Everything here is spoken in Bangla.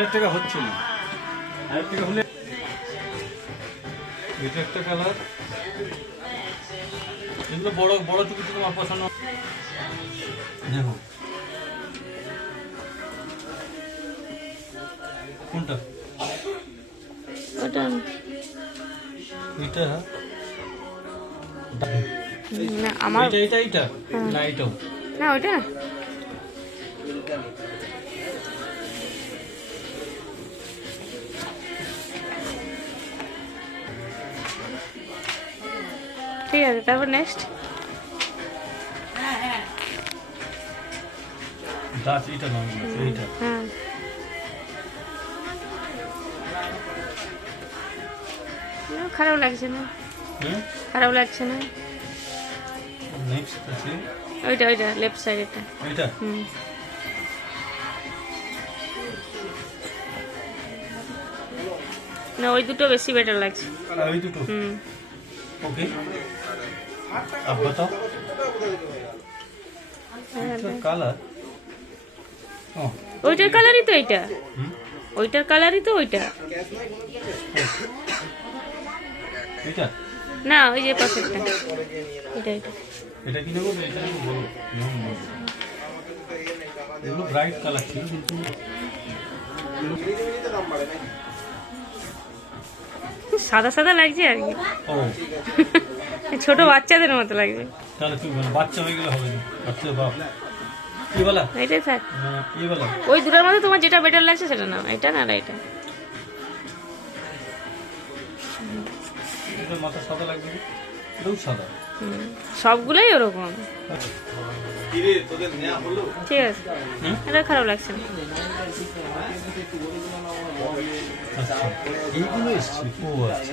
1000 টাকা হচ্ছে না, 1000 টাকা হলে এটা একটা কালার। এগুলো বড় বড় টুকু টুকু আমার পছন্দ। দেখো কোনটা? ওটা এটা না আমার এটা না এটাও না ওটা না। ঠিক আছে, তারপর নেক্সট দাস এটা না এইটা। হ্যাঁ খারাপ লাগছে না, খারাপ লাগছে না। নেক্সট আছে ওইটা ওইটা লেফট সাইড এটা। এটা না ওই দুটো বেশি বেটার লাগছে। ওই দুটো ওকে। अब बताओ কালার। ওইটার কালারই তো এইটা, ওইটার কালারই তো ওইটা। এটা না ওই যে পাশেরটা এটা এটা এটা কি নেবো? এটা নেবো বলো। এগুলো ব্রাইট কালার ছিল কিন্তু সাদা সাদা লাগছে আর কি। ও ছোট বাচ্চাদের মতো লাগছে। তাহলে তুই বলো বাচ্চা হয়ে গেলে হবে না। বাচ্চা বাপ কি বলা? এটাই থাক। কি বলা? ওই দুটোর মধ্যে তোমার যেটা বেটার লাগছে সেটা নাও, এটা না এটা। এটা মাথা সাদা লাগবে, এটাও সাদা। সবগুলোই ওরকম। ঠিক আছে, এটা খারাপ লাগছে না। আচ্ছা এইগুলো এসছে। ও আচ্ছা